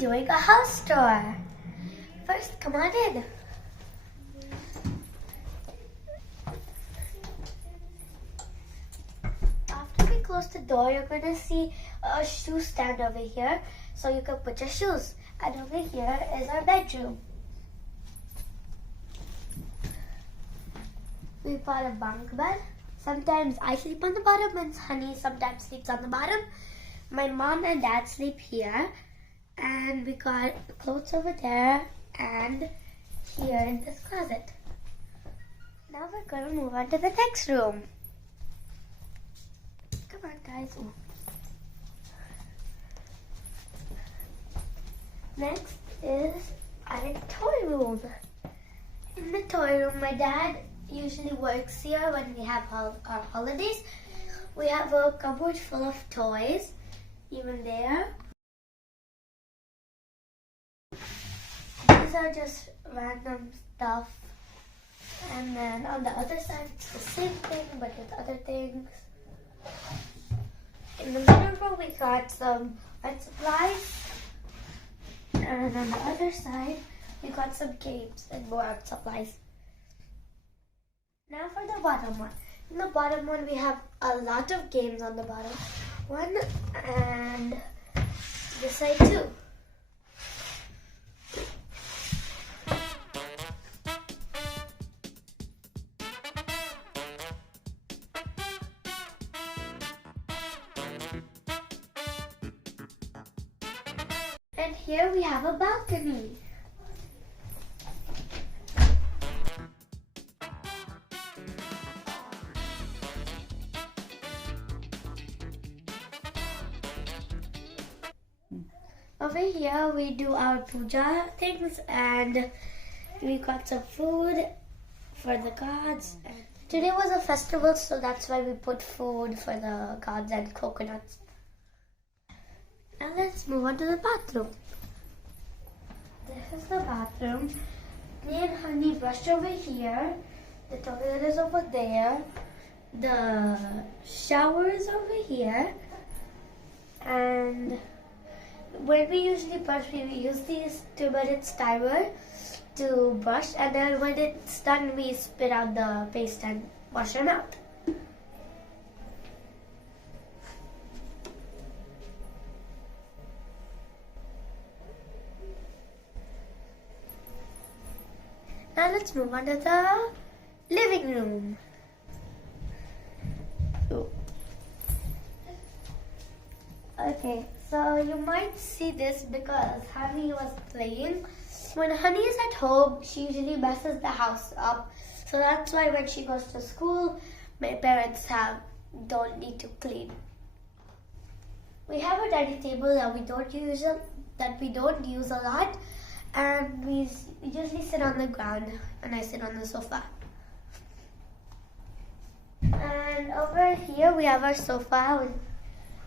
doing a house tour. First, come on in. After we close the door, you're going to see a shoe stand over here, so you can put your shoes. And over here is our bedroom. We bought a bunk bed. Sometimes I sleep on the bottom and Honey sometimes sleeps on the bottom. My mom and dad sleep here. And we got clothes over there and here in this closet. Now we're going to move on to the next room. Come on, guys. Next is our toy room. In the toy room, my dad usually works here when we have our holidays. We have a cupboard full of toys, even there. These are just random stuff. And then on the other side, it's the same thing, but with other things. In the middle row, we got some art supplies. And on the other side, we got some games and more art supplies. Now for the bottom one. In the bottom one, we have a lot of games on the bottom one. And this side too. And here we have a balcony. Over here we do our puja things and we got some food for the gods. And today was a festival, so that's why we put food for the gods and coconuts. Now let's move on to the bathroom. This is the bathroom. Me and Honey brushed over here. The toilet is over there. The shower is over here. And when we usually brush, we use these 2 minutes timer to brush. And then when it's done, we spit out the paste and wash our mouth. Now let's move on to the living room. Okay, so you might see this because Honey was playing. When Honey is at home, she usually messes the house up. So that's why when she goes to school, my parents don't need to clean. We have a dining table that we don't use a lot. And we usually sit on the ground and I sit on the sofa. And over here we have our sofa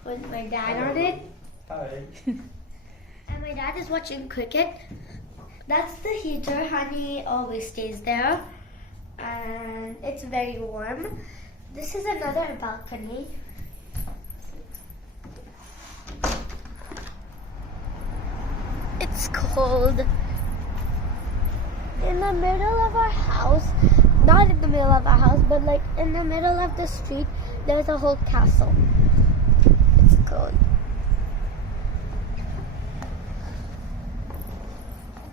with my dad on it. Hi. And my dad is watching cricket. That's the heater. Honey always stays there. And it's very warm. This is another balcony. It's cold. In the middle of our house, not in the middle of our house, but like in the middle of the street, there's a whole castle. It's cold.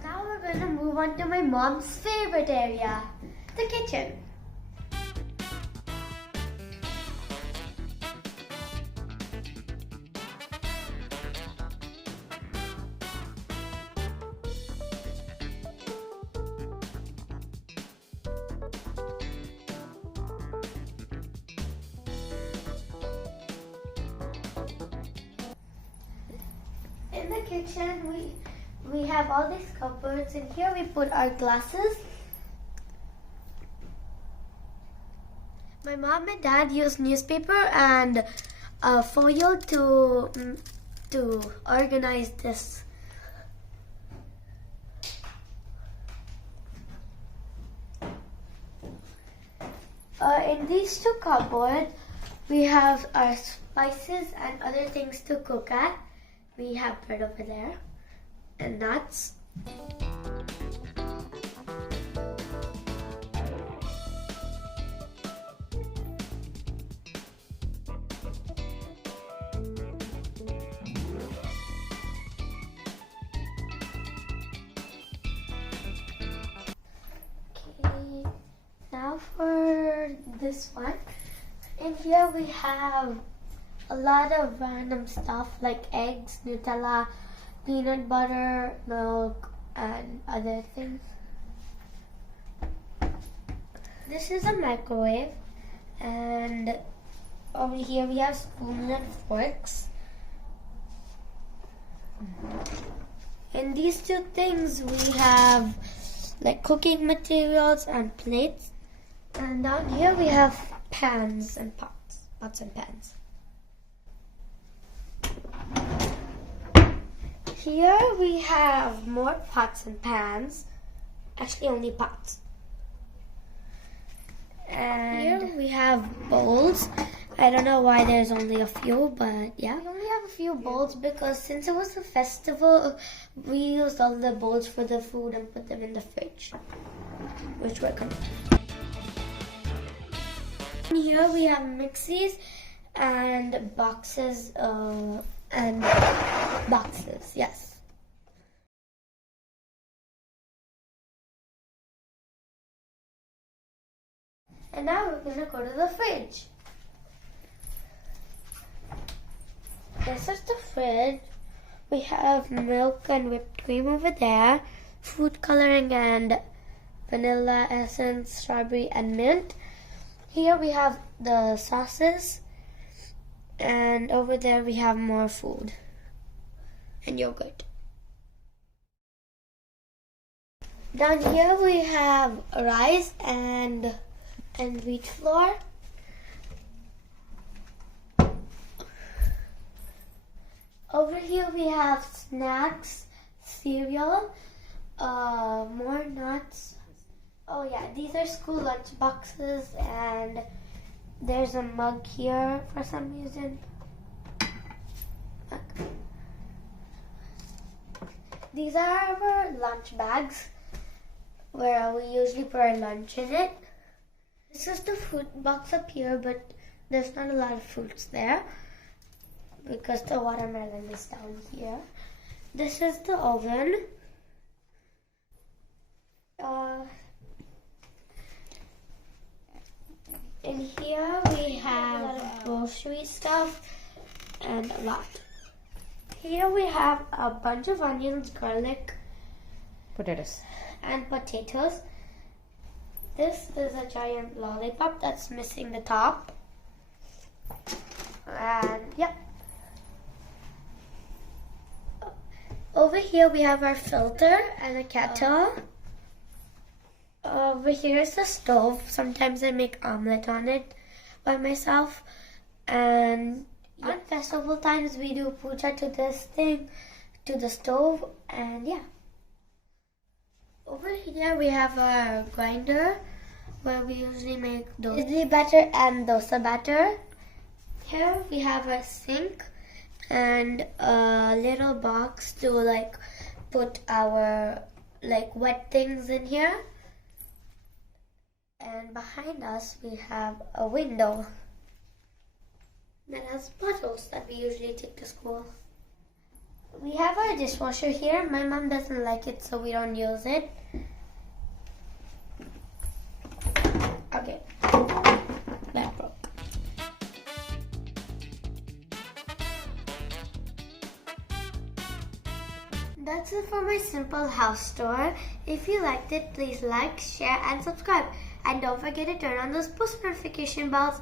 Now we're going to move on to my mom's favorite area, the kitchen. In the kitchen, we have all these cupboards, and here we put our glasses. My mom and dad use newspaper and foil to organize this. In these 2 cupboards, we have our spices and other things to cook at. We have bread over there. and nuts. Okay, now for this one. In here we have a lot of random stuff like eggs, Nutella, peanut butter, milk, and other things. This is a microwave, and over here we have spoons and forks. In these two things we have like cooking materials and plates. And down here we have pans and pots and pans. Here we have more pots and pans, actually only pots. And here we have bowls. I don't know why there's only a few, but yeah. We only have a few bowls because since it was a festival, we used all the bowls for the food and put them in the fridge, which we're coming. Here we have mixies and boxes, yes. And now we're gonna go to the fridge. This is the fridge. We have milk and whipped cream over there, food coloring and vanilla essence, strawberry and mint. Here we have the sauces, and over there we have more food and yogurt. Down here we have rice and wheat flour. Over here we have snacks, cereal, more nuts. Oh yeah, these are school lunch boxes, and there's a mug here for some reason. These are our lunch bags where we usually put our lunch in it. This is the fruit box up here, but there's not a lot of fruits there because the watermelon is down here. This is the oven. In here we have grocery stuff and a lot. Here we have a bunch of onions, garlic, Potatoes. and potatoes. This is a giant lollipop that's missing the top. And yep. Over here we have our filter and a kettle. Over here is the stove. Sometimes I make omelette on it by myself. And on festival times we do puja to this thing, to the stove, and yeah. Over here we have our grinder where we usually make idli batter and dosa batter. Here we have our sink and a little box to like put our like wet things in here. And behind us we have a window that has bottles that we usually take to school. We have our dishwasher here. My mom doesn't like it, so we don't use it. Okay, that broke. That's it for my simple house tour. If you liked it, please like, share, and subscribe. And don't forget to turn on those post notification bells.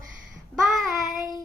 Bye!